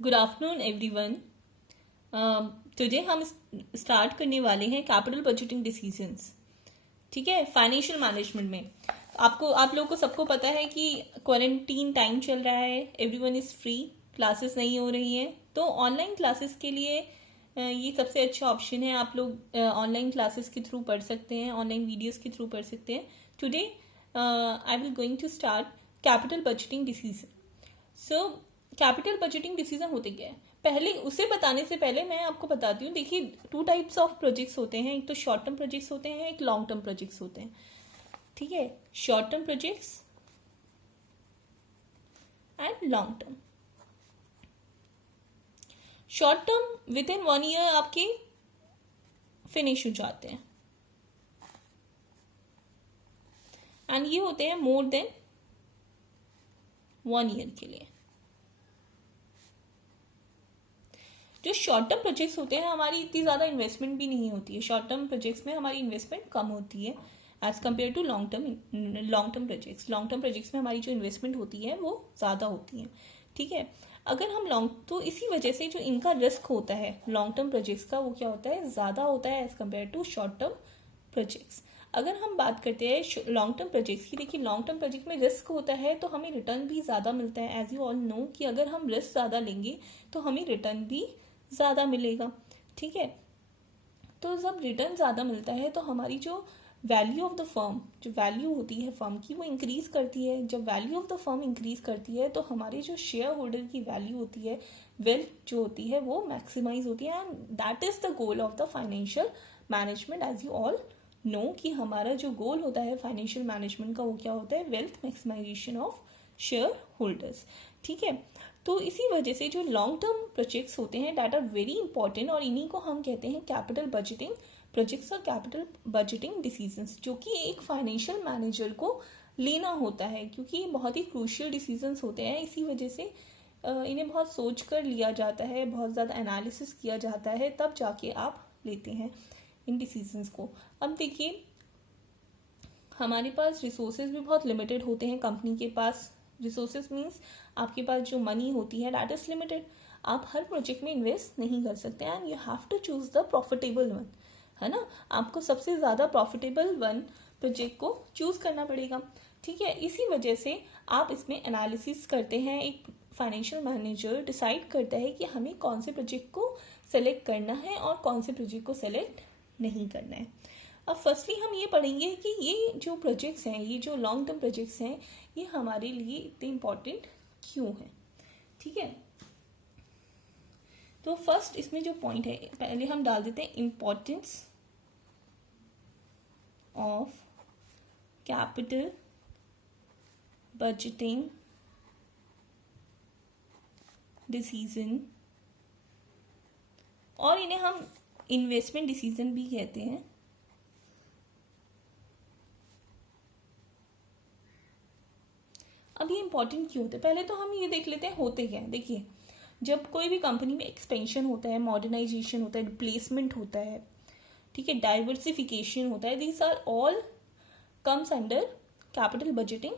Good afternoon everyone. Today हम start करने वाले हैं कैपिटल बजटिंग डिसीजंस। ठीक है, फाइनेंशियल मैनेजमेंट में आप लोगों को सबको पता है कि क्वारंटीन टाइम चल रहा है, एवरीवन इज़ फ्री, क्लासेस नहीं हो रही हैं, तो ऑनलाइन क्लासेस के लिए ये सबसे अच्छा ऑप्शन है। आप लोग ऑनलाइन क्लासेस के थ्रू पढ़ सकते हैं, ऑनलाइन वीडियोस के थ्रू पढ़ सकते हैं। Today I will going to start capital budgeting decision. So capital budgeting decision होते क्या है, पहले उसे बताने से पहले मैं आपको बताती हूँ। देखिए, टू टाइप्स ऑफ प्रोजेक्ट्स होते हैं, एक तो शॉर्ट टर्म प्रोजेक्ट्स होते हैं, एक लॉन्ग टर्म प्रोजेक्ट्स होते हैं। ठीक है, short term projects and long term. Short term with in 1 year आपके फिनिश हो जाते हैं, एंड ये होते हैं मोर देन 1 ईयर के लिए। जो शॉर्ट टर्म प्रोजेक्ट्स होते हैं, हमारी इतनी ज़्यादा इन्वेस्टमेंट भी नहीं होती है। शॉर्ट टर्म प्रोजेक्ट्स में हमारी इन्वेस्टमेंट कम होती है as compare to long term projects. Long term projects में हमारी जो इन्वेस्टमेंट होती है वो ज़्यादा होती है। ठीक है, अगर हम तो इसी वजह से जो इनका रिस्क होता है लॉन्ग टर्म प्रोजेक्ट्स का, वो क्या होता है, ज़्यादा होता है as compare to short term projects. अगर हम बात करते हैं लॉन्ग टर्म प्रोजेक्ट्स की, देखिए लॉन्ग टर्म प्रोजेक्ट में रिस्क होता है तो हमें रिटर्न भी ज़्यादा मिलता है। एज यू ऑल नो कि अगर हम रिस्क ज़्यादा लेंगे तो हमें रिटर्न भी ज़्यादा मिलेगा। ठीक है, तो जब रिटर्न ज़्यादा मिलता है तो हमारी जो वैल्यू ऑफ द फर्म, जो वैल्यू होती है फर्म की, वो इंक्रीज़ करती है। जब value of the firm increase करती है तो हमारे जो शेयर होल्डर की वैल्यू होती है, वेल्थ जो होती है, वो मैक्सिमाइज होती है। And that is the goal of the financial management. As you all know कि हमारा जो गोल होता है फाइनेंशियल मैनेजमेंट का, वो क्या होता है, wealth maximization of share holders. ठीक है, तो इसी वजह से जो लॉन्ग टर्म प्रोजेक्ट्स होते हैं दैट आर वेरी इंपॉर्टेंट, और इन्हीं को हम कहते हैं कैपिटल बजटिंग प्रोजेक्ट्स और कैपिटल बजटिंग डिसीजंस, जो कि एक फाइनेंशियल मैनेजर को लेना होता है, क्योंकि ये बहुत ही क्रूशियल डिसीजंस होते हैं। इसी वजह से इन्हें बहुत सोच कर लिया जाता है, बहुत ज़्यादा एनालिसिस किया जाता है, तब जाके आप लेते हैं इन डिसीजंस को। अब देखिए, हमारे पास रिसोर्सेज भी बहुत लिमिटेड होते हैं। कंपनी के पास रिसोर्सेज मीन्स आपके पास जो मनी होती है दैट इज लिमिटेड। आप हर प्रोजेक्ट में इन्वेस्ट नहीं कर सकते, and you have to choose the profitable one, है ना। आपको सबसे ज़्यादा प्रॉफिटेबल वन प्रोजेक्ट को चूज करना पड़ेगा। ठीक है, इसी वजह से आप इसमें एनालिसिस करते हैं। एक फाइनेंशियल मैनेजर डिसाइड करता है कि हमें कौन से प्रोजेक्ट को सेलेक्ट करना है और कौन से प्रोजेक्ट को सेलेक्ट नहीं करना है। अब फर्स्टली हम ये पढ़ेंगे कि ये जो प्रोजेक्ट्स हैं, ये जो लॉन्ग टर्म प्रोजेक्ट्स हैं, ये हमारे लिए इतने इम्पॉर्टेंट क्यों हैं। ठीक है, तो फर्स्ट इसमें जो पॉइंट है, पहले हम डाल देते हैं importance of capital budgeting decision, और इन्हें हम इन्वेस्टमेंट डिसीजन भी कहते हैं। अब ये इंपॉर्टेंट क्यों होते हैं, पहले तो हम ये देख लेते हैं होते क्या है। देखिए, जब कोई भी कंपनी में एक्सपेंशन होता है, मॉडर्नाइजेशन होता है, रिप्लेसमेंट होता है, ठीक है, डाइवर्सिफिकेशन होता है, these are all comes under capital budgeting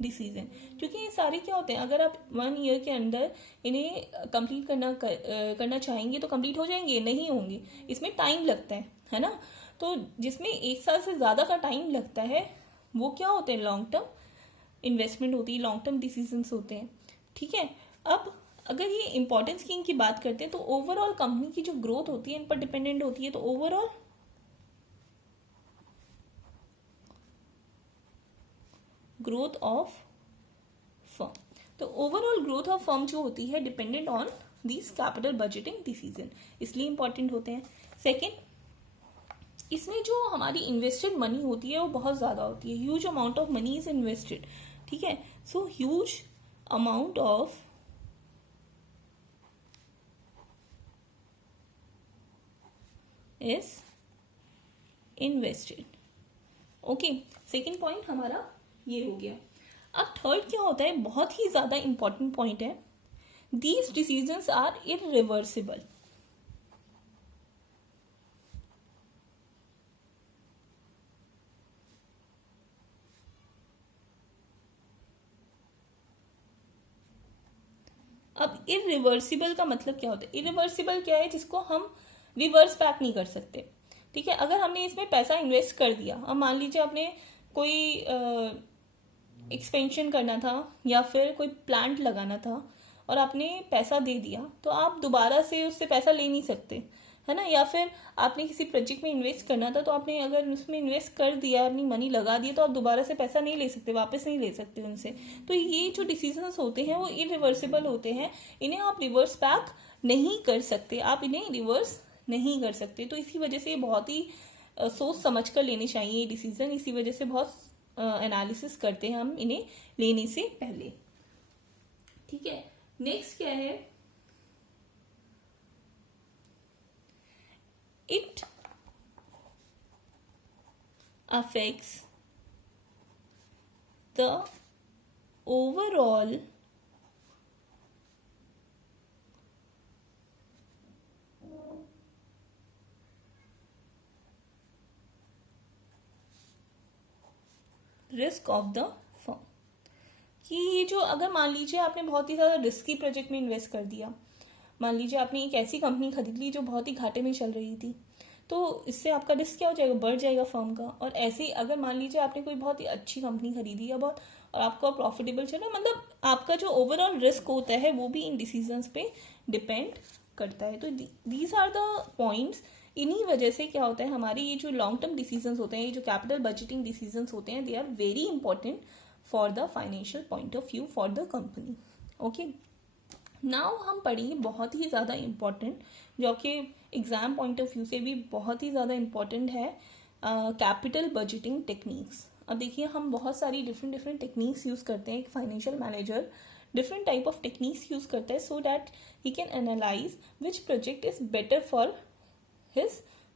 decision. क्योंकि ये सारे क्या होते हैं, अगर आप 1 ईयर के अंदर इन्हें कंप्लीट करना चाहेंगे तो कंप्लीट हो जाएंगे, नहीं होंगे, इसमें टाइम लगता है ना। तो जिसमें 1 साल से ज़्यादा का टाइम लगता है वो क्या होते हैं, लॉन्ग टर्म इन्वेस्टमेंट होती है, लॉन्ग टर्म डिसीजंस होते हैं। ठीक है, अब अगर ये इंपॉर्टेंस की इनकी बात करते हैं तो ओवरऑल कंपनी की जो ग्रोथ होती है इन पर डिपेंडेंट होती है। तो ओवरऑल ग्रोथ ऑफ फर्म, तो ओवरऑल ग्रोथ ऑफ फर्म जो होती है dependent on this capital budgeting decision, इसलिए इंपॉर्टेंट होते हैं। सेकेंड, इसमें जो हमारी इन्वेस्टेड मनी होती है वो बहुत ज़्यादा होती है, huge amount of money is invested. ठीक है, so huge amount of is invested. Okay, second point हमारा ये हो गया। अब थर्ड क्या होता है, बहुत ही ज़्यादा इंपॉर्टेंट पॉइंट है, दीज डिसीजंस आर इरिवर्सिबल। अब इरिवर्सिबल का मतलब क्या होता है? इरिवर्सिबल क्या है? जिसको हम रिवर्स बैक नहीं कर सकते। ठीक है, अगर हमने इसमें पैसा इन्वेस्ट कर दिया, अब मान लीजिए आपने कोई एक्सपेंशन करना था या फिर कोई प्लांट लगाना था और आपने पैसा दे दिया, तो आप दोबारा से उससे पैसा ले नहीं सकते, है ना। या फिर आपने किसी प्रोजेक्ट में इन्वेस्ट करना था, तो आपने अगर उसमें इन्वेस्ट कर दिया, अपनी मनी लगा दी, तो आप दोबारा से पैसा नहीं ले सकते, वापस नहीं ले सकते उनसे। तो ये जो डिसीजंस होते हैं वो इरिवर्सिबल होते हैं, इन्हें आप रिवर्स बैक नहीं कर सकते, आप इन्हें रिवर्स नहीं कर सकते। तो इसी वजह से बहुत ही सोच समझ कर लेने चाहिए ये डिसीजन। इसी वजह से बहुत एनालिसिस करते हैं हम इन्हें लेने से पहले। ठीक है, नेक्स्ट क्या है? It affects the overall risk of the firm. कि ये जो, अगर मान लीजिए आपने बहुत ही ज़्यादा रिस्की प्रोजेक्ट में इन्वेस्ट कर दिया, मान लीजिए आपने एक ऐसी कंपनी खरीद ली जो बहुत ही घाटे में चल रही थी, तो इससे आपका रिस्क क्या हो जाएगा? बढ़ जाएगा फर्म का। और ऐसे ही अगर मान लीजिए आपने कोई बहुत ही अच्छी कंपनी खरीदी या बहुत, और आपका प्रॉफिटेबल चल रहा है, मतलब आपका जो ओवरऑल रिस्क होता है वो भी इन डिसीजंस पे डिपेंड करता है। तो दीज आर द पॉइंट्स। इन्हीं वजह से क्या होता है, हमारी ये जो लॉन्ग टर्म डिसीजंस होते हैं, ये जो कैपिटल बजटिंग डिसीजंस होते हैं, they are very important for the financial point of view for the company. Okay, now हम पढ़ेंगे बहुत ही ज़्यादा इम्पॉर्टेंट, जो कि एग्जाम पॉइंट ऑफ व्यू से भी बहुत ही ज़्यादा इम्पॉर्टेंट है, कैपिटल बजटिंग टेक्निक्स। अब देखिए, हम बहुत सारी डिफरेंट टेक्निक्स यूज़ करते हैं। एक financial manager different type of techniques use करता है, so that he can analyse which project is better for his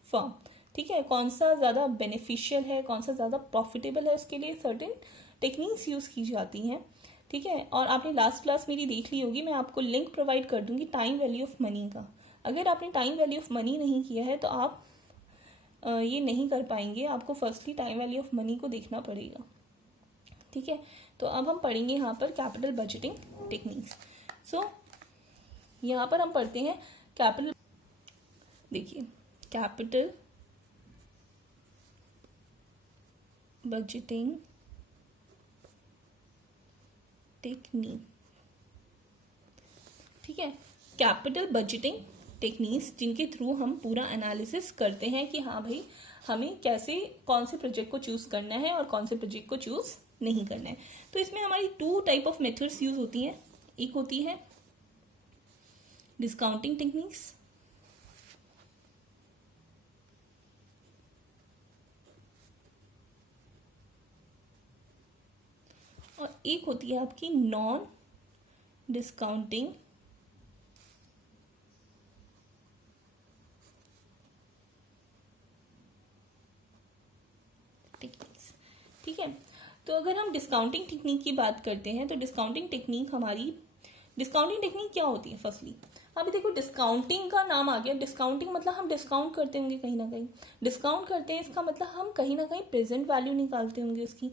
firm. ठीक है, कौन सा ज़्यादा बेनिफिशियल है, कौन सा ज़्यादा प्रॉफिटेबल है, उसके लिए सर्टेन टेक्निक्स यूज़ की जाती हैं। ठीक है, और आपने लास्ट क्लास मेरी देख ली होगी, मैं आपको लिंक प्रोवाइड कर दूंगी टाइम वैल्यू ऑफ मनी का। अगर आपने टाइम वैल्यू ऑफ मनी नहीं किया है तो आप ये नहीं कर पाएंगे, आपको firstly time value of money को देखना पड़ेगा। ठीक है, तो अब हम पढ़ेंगे यहाँ पर कैपिटल बजटिंग टेक्निक्स। सो यहाँ पर हम पढ़ते हैं कैपिटल, देखिए कैपिटल बजटिंग टेक्निक। ठीक है, कैपिटल बजटिंग टेक्निक्स जिनके थ्रू हम पूरा एनालिसिस करते हैं कि हाँ भाई, हमें कैसे कौन से प्रोजेक्ट को चूज करना है और कौन से प्रोजेक्ट को चूज नहीं करना है। तो इसमें हमारी 2 टाइप ऑफ मेथड्स यूज होती हैं। एक होती है डिस्काउंटिंग टेक्निक्स, और एक होती है आपकी नॉन डिस्काउंटिंग टेक्निक्स। ठीक है, तो अगर हम डिस्काउंटिंग टेक्निक की बात करते हैं, तो डिस्काउंटिंग टेक्निक क्या होती है? फर्स्टली अभी देखो, डिस्काउंटिंग का नाम आ गया। डिस्काउंटिंग मतलब हम डिस्काउंट करते होंगे कहीं ना कहीं, डिस्काउंट करते हैं, इसका मतलब हम कहीं ना कहीं प्रेजेंट वैल्यू निकालते होंगे उसकी।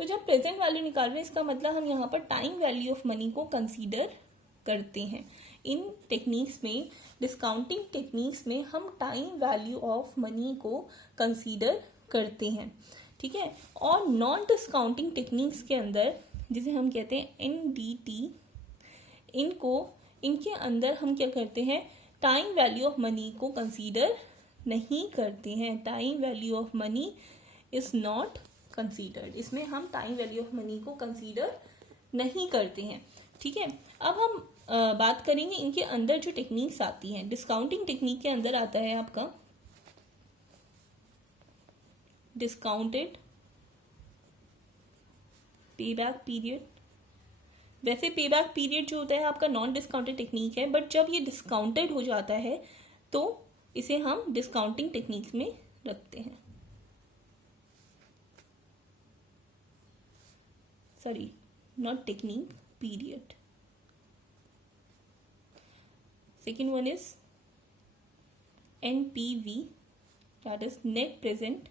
तो जब प्रेजेंट वैल्यू निकाल रहे हैं, इसका मतलब हम यहाँ पर टाइम वैल्यू ऑफ मनी को कंसीडर करते हैं। इन टेक्निक्स में, डिस्काउंटिंग टेक्निक्स में हम टाइम वैल्यू ऑफ मनी को कंसीडर करते हैं। ठीक है, और नॉन डिस्काउंटिंग टेक्निक्स के अंदर, जिसे हम कहते हैं NDT, इनके अंदर हम क्या करते हैं? टाइम वैल्यू ऑफ मनी को कंसीडर नहीं करते हैं। Time value of money is not considered. इसमें हम टाइम वैल्यू ऑफ मनी को कंसीडर नहीं करते हैं। ठीक है, अब हम बात करेंगे इनके अंदर जो टेक्निक्स आती हैं। डिस्काउंटिंग टेक्निक के अंदर आता है आपका डिस्काउंटेड पेबैक पीरियड। वैसे पेबैक पीरियड जो होता है आपका नॉन डिस्काउंटेड टेक्निक है, बट जब ये डिस्काउंटेड हो जाता है तो इसे हम डिस्काउंटिंग टेक्निक्स में रखते हैं। Sorry, not technique, period. Second one is NPV, that is net present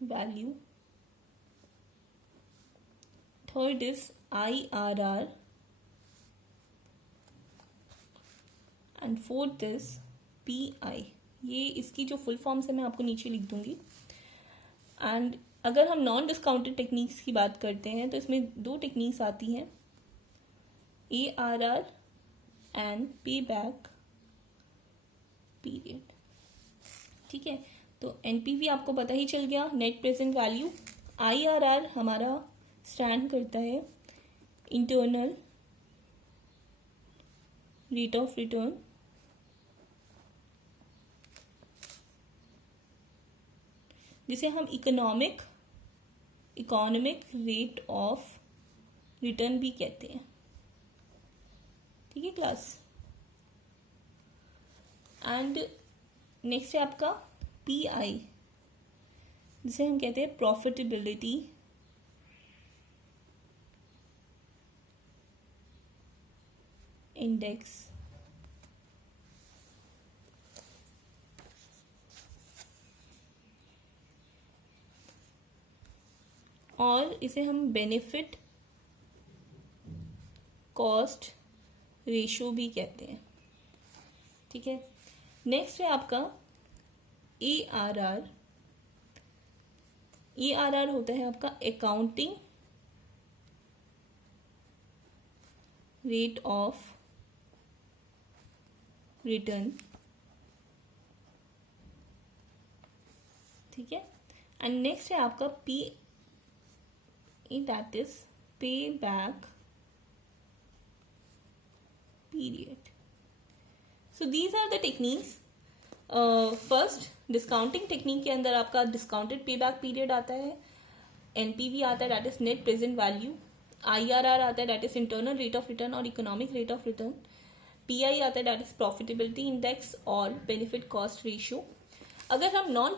value. Third is IRR and fourth is PI। ये इसकी जो फुल फॉर्म्स है मैं आपको नीचे लिख दूंगी। एंड अगर हम नॉन डिस्काउंटेड टेक्निक्स की बात करते हैं तो इसमें दो टेक्निक्स आती हैं, ARR एंड पे बैक पीरियड। ठीक है, तो NPV आपको पता ही चल गया, नेट प्रेजेंट वैल्यू। IRR हमारा स्टैंड करता है इंटरनल रेट ऑफ रिटर्न, जिसे हम इकोनॉमिक रेट ऑफ रिटर्न भी कहते हैं। ठीक है क्लास। एंड नेक्स्ट है आपका PI, जिसे हम कहते हैं प्रॉफिटेबिलिटी इंडेक्स। और इसे हम बेनिफिट कॉस्ट रेशो भी कहते हैं। ठीक है, नेक्स्ट है आपका ARR। ARR होता है आपका अकाउंटिंग रेट ऑफ रिटर्न। ठीक है, एंड नेक्स्ट है आपका दैट इज पे back period. So these are the techniques. First discounting technique के अंदर आपका डिस्काउंटेड पे बैक पीरियड आता है, NPV आता है that is net present value, IRR आता है that is internal rate of return और economic rate of return, PI आता है दैट इज प्रॉफिटेबिलिटी इंडेक्स और बेनिफिट कॉस्ट रेशियो। अगर हम नॉन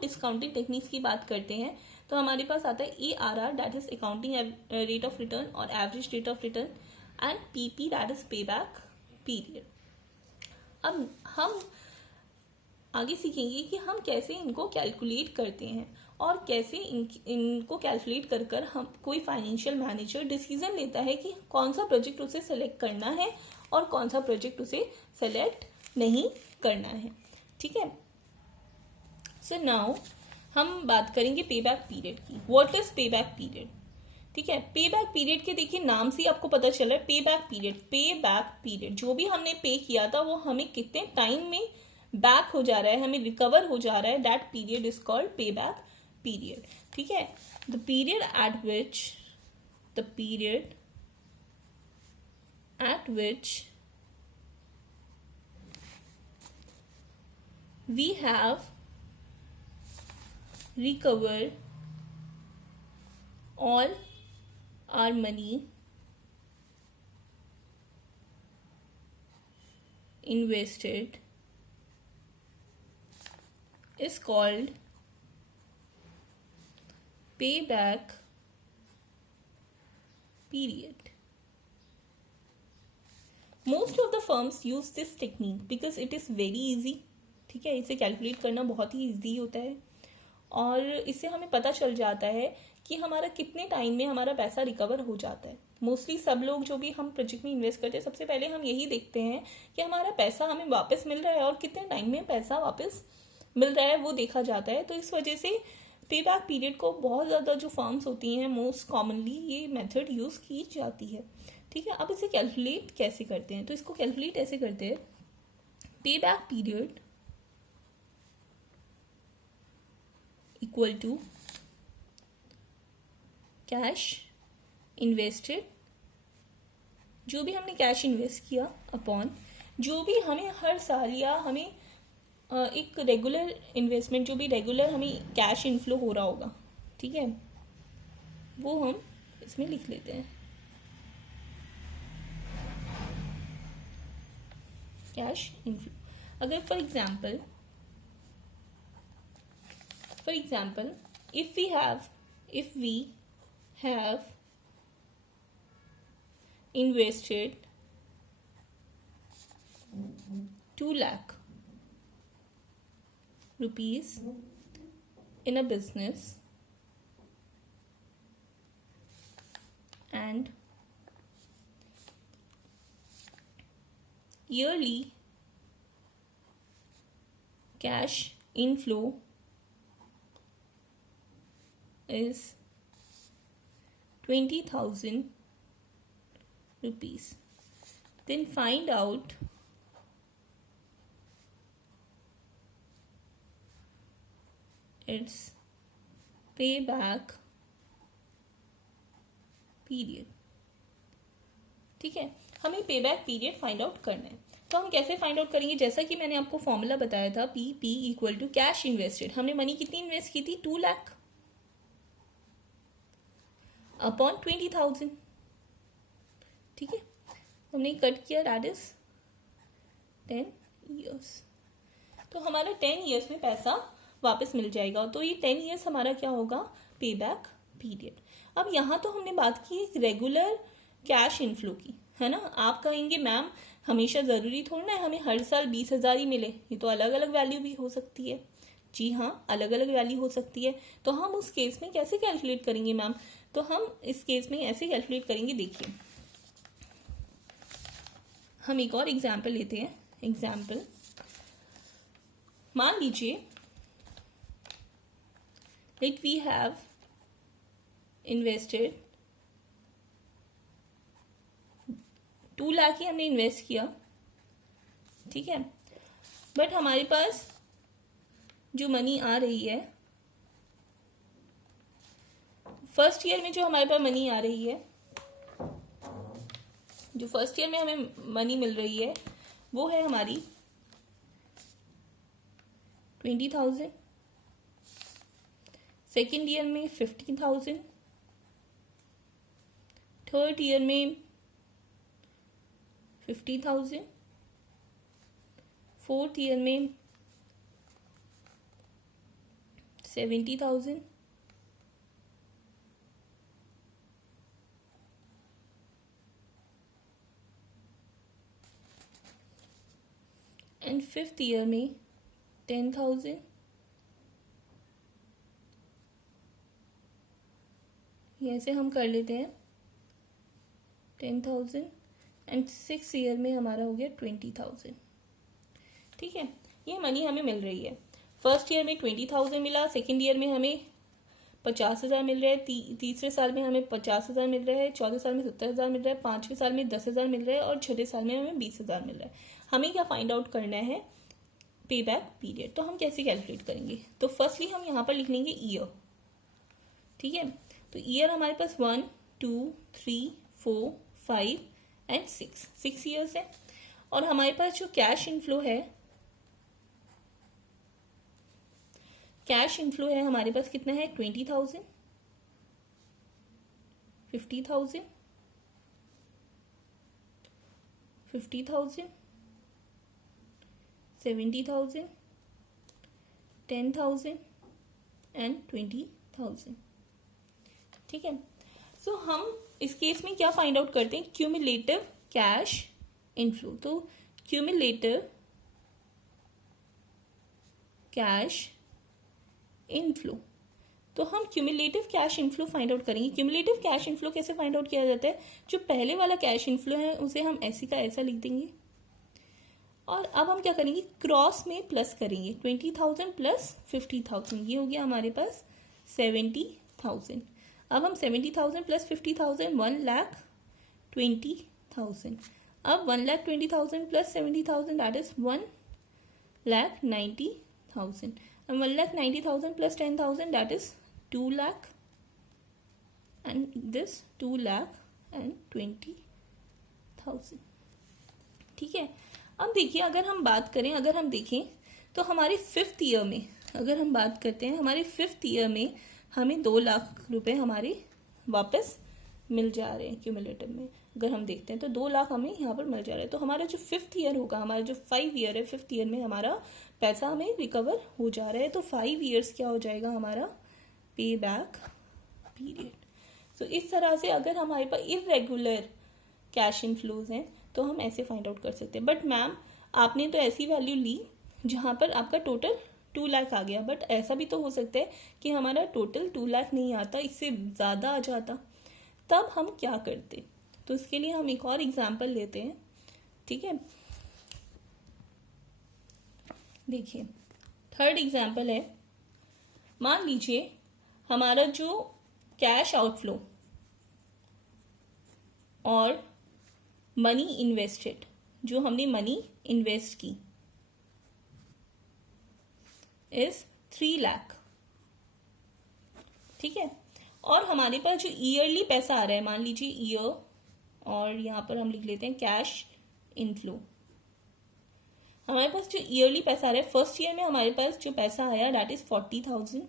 डिस्काउंटिंग टेक्निक्स की बात करते हैं तो हमारे पास आता है ARR that is accounting rate of return और average rate of return, and PP that is पे बैक पीरियड। अब हम आगे सीखेंगे कि हम कैसे इनको कैलकुलेट करते हैं और कैसे इनको कैलकुलेट कर कर हम कोई फाइनेंशियल मैनेजर डिसीजन लेता है कि कौन सा प्रोजेक्ट उसे सेलेक्ट करना है और कौन सा प्रोजेक्ट उसे सेलेक्ट नहीं करना है। ठीक है, सो नाउ हम बात करेंगे पे बैक पीरियड की। व्हाट इज पे बैक पीरियड? ठीक है, पे बैक पीरियड के देखिए नाम से ही आपको पता चला है, पे बैक पीरियड जो भी हमने पे किया था वो हमें कितने टाइम में बैक हो जा रहा है, हमें रिकवर हो जा रहा है, दैट पीरियड इज कॉल्ड पे बैक पीरियड। ठीक है, the period at which we have recovered all our money invested is called payback period. Most of the firms use this technique because it is very easy. ठीक है, इसे calculate करना बहुत ही easy होता है और इससे हमें पता चल जाता है कि हमारा कितने टाइम में हमारा पैसा रिकवर हो जाता है। मोस्टली सब लोग जो भी हम प्रोजेक्ट में इन्वेस्ट करते हैं सबसे पहले हम यही देखते हैं कि हमारा पैसा हमें वापस मिल रहा है और कितने टाइम में पैसा वापस मिल रहा है वो देखा जाता है। तो इस वजह से पे बैक पीरियड को बहुत ज़्यादा जो फर्म्स होती हैं मोस्ट कॉमनली ये मेथड यूज़ की जाती है। ठीक है, अब इसे कैलकुलेट कैसे करते हैं? तो इसको कैलकुलेट ऐसे करते हैं, पे back period equal to cash invested, जो भी हमने कैश इन्वेस्ट किया अपॉन जो भी हमें हर साल या हमें एक रेगुलर इन्वेस्टमेंट जो भी रेगुलर हमें कैश इनफ्लो हो रहा होगा। ठीक है, वो हम इसमें लिख लेते हैं, कैश इनफ्लो। अगर for example if we have invested 2 lakh rupees in a business yearly cash inflow is 20,000 rupees. Then find out its payback period. ठीक है, हमें पेबैक पीरियड फाइंड आउट करना है. तो हम कैसे फाइंड आउट करेंगे? जैसा कि मैंने आपको फॉर्मूला बताया था, PP equal to cash invested. हमने मनी कितनी इन्वेस्ट की थी? 2 लाख अपॉन 20,000. ठीक है, हमने कट किया, दैट इज 10 ईयर्स. तो हमारा 10 ईयर्स में पैसा वापस मिल जाएगा. तो ये 10 ईयर्स हमारा क्या होगा? पे बैक पीरियड. अब यहाँ तो हमने बात की रेगुलर कैश इनफ्लो की, है ना. आप कहेंगे मैम हमेशा ज़रूरी थोड़ा ना है हमें हर साल 20,000 ही मिले, ये तो अलग अलग वैल्यू भी हो सकती है. जी हाँ, अलग अलग वैल्यू हो सकती है. तो हम उस केस में कैसे कैलकुलेट करेंगे मैम? तो हम इस केस में ऐसे कैलकुलेट करेंगे. देखिए, हम एक और एग्जाम्पल लेते हैं. एग्जाम्पल, मान लीजिए that we have invested 2 lakh ही हमने इन्वेस्ट किया. ठीक है, बट हमारे पास जो मनी आ रही है फर्स्ट ईयर में, जो हमारे पास मनी आ रही है, जो फर्स्ट ईयर में हमें मनी मिल रही है वो है हमारी 20,000. सेकेंड ईयर में 50,000. थर्ड ईयर में 50,000. फोर्थ ईयर में 70,000. एंड फिफ्थ ईयर में 10,000. ऐसे हम कर लेते हैं 10,000. एंड सिक्स ईयर में हमारा हो गया 20,000. ठीक है, ये मनी हमें मिल रही है. फर्स्ट ईयर में 20,000 मिला, सेकेंड ईयर में हमें 50,000 मिल रहे हैं, तीसरे साल में हमें 50,000 मिल रहे हैं, चौथे साल में 70,000 मिल रहा है, पांचवें साल में 10,000 मिल रहा है और छठे साल में हमें 20,000 मिल रहा है. हमें क्या फाइंड आउट करना है? पे बैक पीरियड. तो हम कैसे कैलकुलेट करेंगे? तो फर्स्टली हम यहाँ पर लिख लेंगे ईयर. ठीक है, तो ईयर हमारे पास 1, 2, 3, 4, 5 एंड 6 ईयर्स है. और हमारे पास जो कैश इनफ्लो है, कैश इनफ्लो है हमारे पास कितना है? 20,000, 50,000, 50,000, 70,000, 10,000 एंड 20,000. ठीक है, सो हम इस केस में क्या फाइंड आउट करते हैं? Cumulative cash inflow. तो क्यूमुलेटिव कैश इनफ्लो, तो हम cumulative cash inflow find out करेंगे. क्यूमुलेटिव कैश इनफ्लो कैसे फाइंड आउट किया जाता है? जो पहले वाला कैश इनफ्लो है उसे हम ऐसे का ऐसा लिख देंगे और अब हम क्या करेंगे? क्रॉस में प्लस करेंगे. 20,000 प्लस 50,000, ये हो गया हमारे पास 70,000. अब हम 70,000 प्लस 50,000 1,20,000. अब 1,20,000 plus 70,000 that is 1,90,000. And 1,90,000 plus 10,000 that is 2 lakh and this 2,20,000. ठीक है, अब देखिए अगर हम बात करें, अगर हम देखें तो हमारे फिफ्थ ईयर में, अगर हम बात करते हैं हमारे फिफ्थ ईयर में हमें 2 लाख रुपए हमारे वापस मिल जा रहे हैं क्यूमुलेटिव में. अगर हम देखते हैं तो 2 लाख हमें यहाँ पर मिल जा रहा है. तो हमारा जो फिफ्थ ईयर होगा, हमारा जो 5 ईयर है, फिफ्थ ईयर में हमारा पैसा हमें रिकवर हो जा रहा है. तो 5 ईयर्स क्या हो जाएगा हमारा? पे बैक पीरियड. सो इस तरह से अगर हमारे पास इरेगुलर कैश इनफ्लोज हैं तो हम ऐसे फाइंड आउट कर सकते हैं. बट मैम आपने तो ऐसी वैल्यू ली जहाँ पर आपका टोटल 2 लाख आ गया, बट ऐसा भी तो हो सकता है कि हमारा टोटल 2 लाख नहीं आता, इससे ज़्यादा आ जाता. तब हम क्या करते? तो इसके लिए हम एक और एग्जाम्पल लेते हैं. ठीक है, देखिए थर्ड एग्जाम्पल है, मान लीजिए हमारा जो कैश आउटफ्लो और मनी इन्वेस्टेड, जो हमने मनी इन्वेस्ट की, इज 3 लाख, ठीक है। और हमारे पास जो ईयरली पैसा आ रहा है, मान लीजिए ईयर, और यहाँ पर हम लिख लेते हैं कैश इनफ्लो। हमारे पास जो ईयरली पैसा आ रहा है, फर्स्ट ईयर में हमारे पास जो पैसा आया दैट इज 40,000,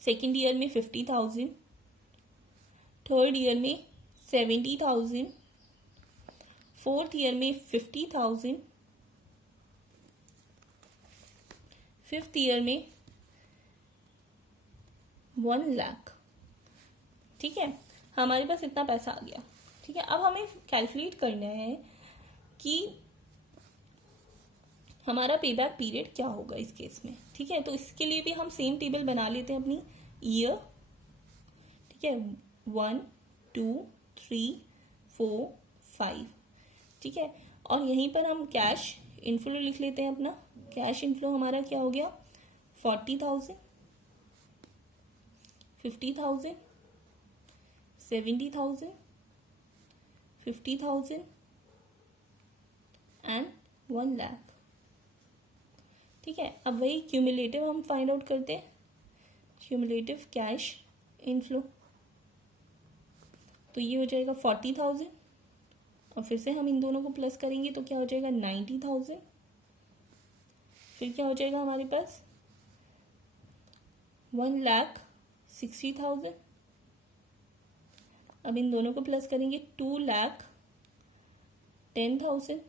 सेकेंड ईयर में 50,000, थर्ड ईयर में 70,000, फोर्थ ईयर में 50,000, फिफ्थ ईयर में 1 लाख, ठीक है। हमारे पास इतना पैसा आ गया, ठीक है। अब हमें कैलकुलेट करना है कि हमारा पेबैक पीरियड क्या होगा इस केस में, ठीक है। तो इसके लिए भी हम सेम टेबल बना लेते हैं अपनी, ईयर, ठीक है, 1 2 3 4 5, ठीक है। और यहीं पर हम कैश इनफ्लो लिख लेते हैं अपना। कैश इनफ्लो हमारा क्या हो गया, 40,000, 50,000, 70,000, 50,000 एंड 1 लाख, ठीक है। अब वही क्यूमुलेटिव हम फाइंड आउट करते हैं, क्यूमुलेटिव कैश इनफ्लो। तो ये हो जाएगा 40,000, और फिर से हम इन दोनों को प्लस करेंगे तो क्या हो जाएगा 90,000, फिर क्या हो जाएगा हमारे पास 1,60,000। अब इन दोनों को प्लस करेंगे 2,10,000,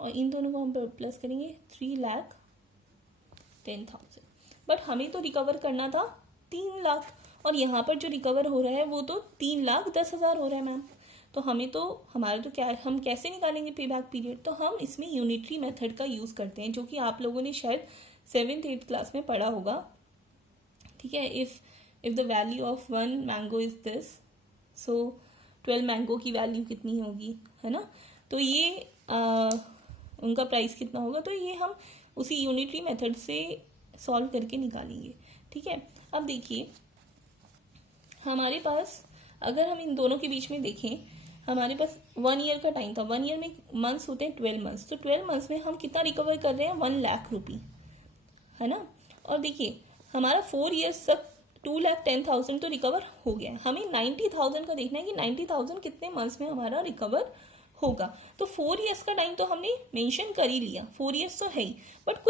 और इन दोनों को हम प्लस करेंगे 3,10,000। बट हमें तो रिकवर करना था 3 लाख, और यहाँ पर जो रिकवर हो रहा है वो तो 3,10,000 हो रहा है मैम। तो हमें तो हमारा तो क्या, हम कैसे निकालेंगे पे बैक पीरियड? तो हम इसमें यूनिटरी मेथड का यूज़ करते हैं, जो कि आप लोगों ने शायद 7th-8th क्लास में पढ़ा होगा, ठीक है। If the value of 1 mango is this, so 12 mango की वैल्यू कितनी होगी, है ना। तो ये उनका प्राइस कितना होगा, तो ये हम उसी यूनिटरी मेथड से सॉल्व करके निकालेंगे, ठीक है। अब देखिए हमारे पास, अगर हम इन दोनों के बीच में देखें, हमारे पास 1 ईयर का टाइम था। 1 ईयर में मंथ्स होते हैं 12 मंथ्स, तो 12 मंथ्स में हम कितना रिकवर कर रहे हैं, 1 लाख रुपी, है ना। और देखिए हमारा 4 ईयर्स तक 2,10,000 तो रिकवर हो गया है। हमें 90,000 का देखना है कि 90,000 कितने मंथ्स में हमारा रिकवर होगा। तो 4 ईयर्स का टाइम तो हमने मेंशन कर ही लिया, 4 ईयर्स तो है ही, बट कुछ